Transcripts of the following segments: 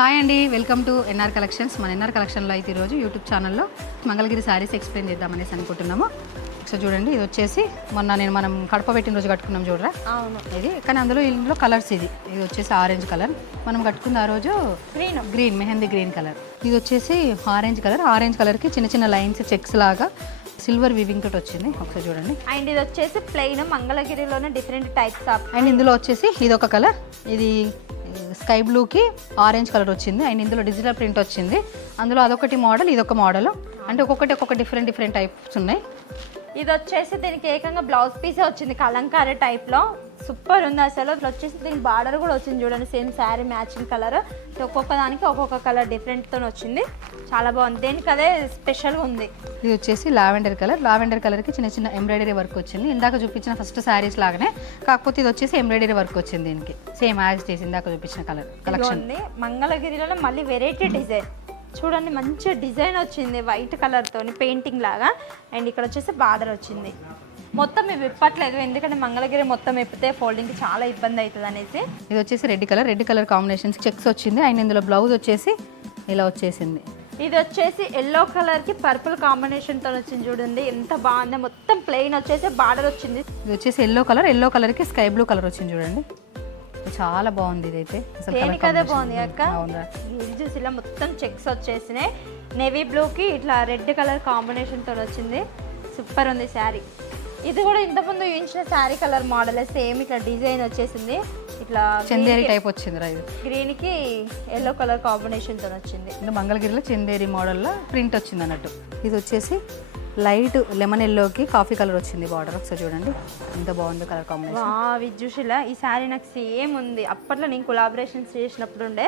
Hi అండి welcome to N R collections. మన NR కలెక్షన్లో అయితే ఈరోజు యూట్యూబ్ ఛానల్లో మంగళగిరి శారీస్ ఎక్స్ప్లెయిన్ చేద్దామనేసి అనుకుంటున్నాము. సో చూడండి ఇది వచ్చేసి మొన్న నేను మనం కడప పెట్టిన రోజు కట్టుకున్నాం చూడరా? అవును. ఇది కానీ అందులో ఇందులో కలర్స్ ఇది. ఇది వచ్చేసి ఆరెంజ్ కలర్ మనం కట్టుకున్న ఆ రోజు green green mehndi green colour ఇది వచ్చేసి ఆరెంజ్ కలర్ ఆరెంజ్ కలర్కి చిన్న చిన్న లైన్స్ చెక్స్ లాగా సిల్వర్ వివింగ్ తోటి వచ్చింది. ఒకసారి చూడండి. అండ్ ఇది వచ్చేసి ప్లెయిన్ మంగళగిరిలోనే డిఫరెంట్ టైప్స్ ఆఫ్ అండ్ ఇందులో వచ్చేసి ఇది ఒక కలర్ ఇది స్కై బ్లూకి ఆరెంజ్ కలర్ వచ్చింది. అండ్ ఇందులో డిజిటల్ ప్రింట్ వచ్చింది. అందులో అదొకటి మోడల్ ఇదొక మోడల్. అంటే ఒక్కొక్కటి ఒక్కొక్క డిఫరెంట్ డిఫరెంట్ టైప్స్ ఉన్నాయి. ఇది వచ్చేసి దీనికి ఏకంగా బ్లౌజ్ పీసే వచ్చింది. కలంకారీ టైప్లో. సూపర్ ఉంది అసలు. ఇట్లా వచ్చేసి దీనికి బార్డర్ కూడా వచ్చింది చూడండి. Same sari matching colour. ఒక్కొక్క దానికి ఒక్కొక్క కలర్ డిఫరెంట్తో వచ్చింది. చాలా బాగుంది. దేనికి అదే స్పెషల్ ఉంది. ఇది వచ్చేసి లావెండర్ కలర్. లావెండర్ కలర్కి చిన్న చిన్న ఎంబ్రాయిడరీ వర్క్ వచ్చింది. ఇందాక చూపించిన ఫస్ట్ శారీస్ లాగానే. కాకపోతే ఇది వచ్చేసి ఎంబ్రాయిడరీ వర్క్ వచ్చింది దీనికి. సేమ్ యాజ్ చేసి ఇందాక చూపించిన కలర్ కలెక్షన్ ఉంది మంగళగిరిలోనే మళ్ళీ వెరైటీ డిజైన్ చూడండి మంచి డిజైన్ వచ్చింది వైట్ కలర్ తోని పెయింటింగ్ లాగా. అండ్ ఇక్కడ వచ్చేసి బార్డర్ వచ్చింది. మొత్తం ఇవి విప్పట్లేదు. ఎందుకంటే మంగళగిరి మొత్తం విప్పితే ఫోల్డింగ్ చాలా ఇబ్బంది అవుతుంది అనేసి. ఇది వచ్చేసి red colour red colour combinations checks వచ్చింది. అండ్ ఇందులో బ్లౌజ్ వచ్చేసి ఇలా వచ్చేసింది. ఇది వచ్చేసి ఎల్లో కలర్కి పర్పుల్ కాంబినేషన్తో వచ్చింది చూడండి. ఎంత బాగుంది. మొత్తం ప్లెయిన్ వచ్చేసి బార్డర్ వచ్చింది. ఇది వచ్చేసి ఎల్లో కలర్ ఎల్లో కలర్కి స్కై బ్లూ కలర్ వచ్చింది చూడండి. చాలా బాగుంది ఇదైతే. అసలు colour దేనికి అదే combination. బాగుంది అక్క. ఇది చూసి ఇలా మొత్తం చెక్స్ వచ్చేసినాయి. నేవీ బ్లూ కి ఇట్లా రెడ్ కలర్ కాంబినేషన్తో వచ్చింది. సూపర్ ఉంది శారీ. ఇది కూడా ఇంతకుముందు చూపించిన శారీ కలర్ మోడల్ సేమ్ ఇట్లా డిజైన్ వచ్చేసింది. ఇట్లా చందేరి టైప్ వచ్చింది ఇది. గ్రీన్కి ఎల్లో కలర్ కాంబినేషన్తో వచ్చింది. ఇంకా మంగళగిరిలో చందేరి మోడల్లో ప్రింట్ వచ్చింది అన్నట్టు. ఇది వచ్చేసి లైట్ లెమన్ ఎల్లోకి కాఫీ కలర్ వచ్చింది బార్డర్. ఒకసారి చూడండి. ఎంత బాగుంది కలర్ కాంబినేషన్. విద్యుషిల ఈ శారీ నాకు సేమ్ ఉంది. అప్పట్లో నేను కొలాబరేషన్స్ చేసినప్పుడు ఉండే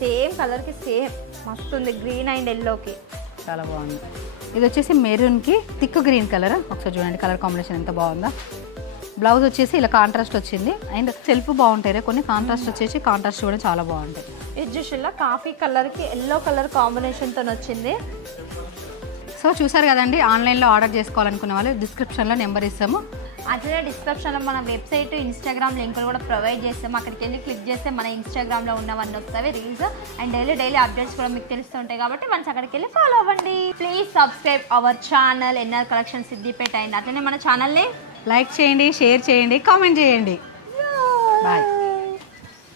సేమ్ కలర్కి సేమ్. మస్తు ఉంది గ్రీన్ అండ్ ఎల్లోకి చాలా బాగుంది. ఇది వచ్చేసి మెరూన్కి థిక్ గ్రీన్ కలర్. ఒకసారి చూడండి కలర్ కాంబినేషన్ ఎంత బాగుందో. బ్లౌజ్ వచ్చేసి ఇలా కాంట్రాస్ట్ వచ్చింది. అండ్ సెల్ఫ్ బాగుంటాయి కొన్ని కాంట్రాస్ట్ వచ్చేసి కాంట్రాస్ట్ కూడా చాలా బాగుంటాయి. విద్యుషిల కాఫీ కలర్కి ఎల్లో కలర్ కాంబినేషన్తో వచ్చింది సో చూసారు కదండి ఆన్లైన్లో ఆర్డర్ చేసుకోవాలనుకునే వాళ్ళు డిస్క్రిప్షన్లో నెంబర్ ఇస్తాము. అట్లనే డిస్క్రిప్షన్లో మన వెబ్సైట్ ఇన్స్టాగ్రామ్ లింకులు కూడా ప్రొవైడ్ చేస్తాం. అక్కడికి వెళ్ళి క్లిక్ చేస్తే మన ఇన్స్టాగ్రామ్లో ఉన్నవన్నీ వస్తాయి reels and daily daily updates కూడా మీకు తెలుస్తుంటాయి కాబట్టి మనకి అక్కడికి వెళ్ళి ఫాలో అవ్వండి. Please subscribe our channel N R collection Siddipet and అట్లనే మన ఛానల్ని లైక్ చేయండి షేర్ చేయండి కామెంట్ చేయండి. బాయ్